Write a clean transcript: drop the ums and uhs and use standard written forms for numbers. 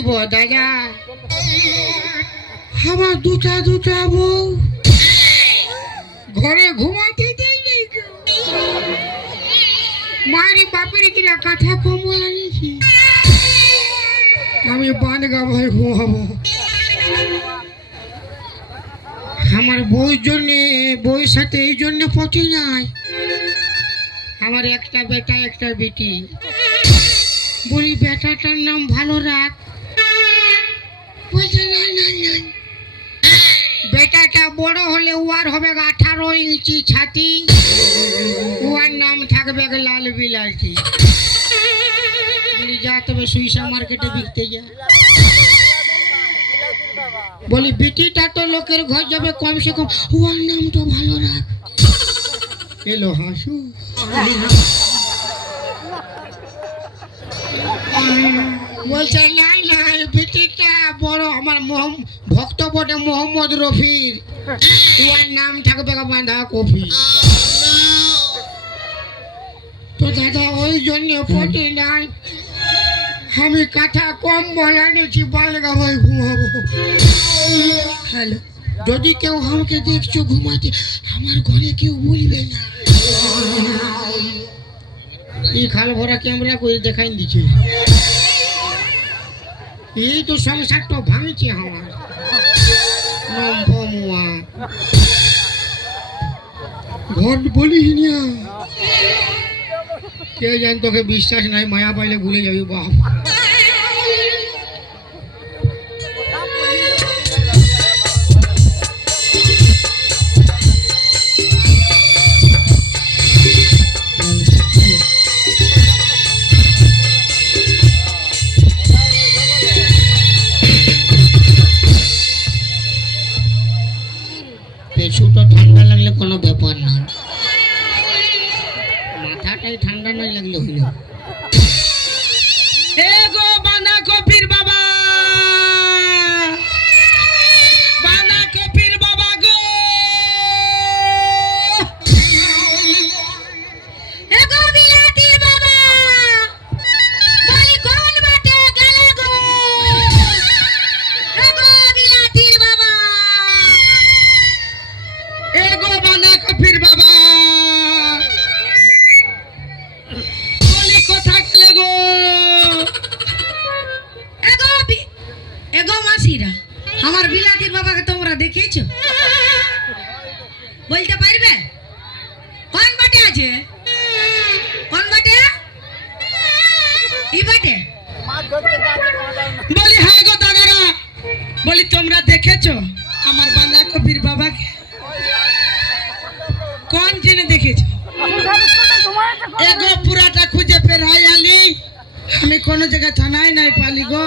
বলবো দাদা, আমার দুটা বউ ঘরে ঘুমাতে দেয় নেই। মায়ের বাপের কিনা কাঁথা কম্বল আনিয়েছি, আমি বাঁধগা ভয় ঘুমাবো। আমার বউর জন্যে, বউয়ের সাথে এই জন্য পচে নাই। আমার একটা বেটা একটা বেটি, বলি বেটাটার নাম ভালো রাখ, বলছে না না না, বেটাটা বড় হলে ওয়ার হবে 18 ইঞ্চি ছাতি, ওয়ার নাম থাকবে লাল বিলাতি। বলি যা তবে সুইসা মার্কেটে বিকতে যা। বলি বেটিটা তো লোকের ঘর যাবে, কমসে কম ওয়ার নাম তো ভালো রাখ। এলো হাসু, বলছে নাই নাই, বেটিটা বড় আমার ভক্ত বটে মোহাম্মদ রফির, ওর নাম থাকবে বাঁধা কফি। তো দাদা ওই জন্য পটে নাই, আমি কাঁথা কম্বল আনেছি, বালগা ভয় ঘুমাবো। হ্যালো, যদি কেউ আমাকে দেখছো ঘুমাতে, আমার ঘরে কেউ বলবে না। এই খাল ভরা ক্যামেরা করে দেখাই দিচ্ছে, এই তো সংসারটা ভাঙছে আমার। ঘর বলিস না, কে জান তোকে বিশ্বাস নাই, মায়া পাইলে ভুলে যাবি বাপ। পেছুটা ঠান্ডা লাগলে কোনো ব্যাপার না, মাথাটাই ঠান্ডা নয় লাগলে হইল। এ গো বাঁধাকপির বাবা, বাঁধাকপির বাবা গো, এ গো বিলাতির বাবা, বলি কোন বাটে গেলে গো? এ গো বিলাতির বাবা, এ গো বাঁধাকপির বাবা, বলি কোথায় গেলে গো? এ গো মাসিরা, আমার বিলাতির বাবাকে তোমরা দেখেছো? বলতে পারবে কোন বাটে আছে? কোন বাটে? ই বাটে? বলি হ্যাঁ গো দাদারা, বলি তোমরা দেখেছো আমার বাঁধাকপির বাবাকে? কোন জেনে দেখেছো? এগো পুরাটা খুঁজে ফের হাই আলি, আমি কোনো জায়গায় থানায় নাই পালি গো।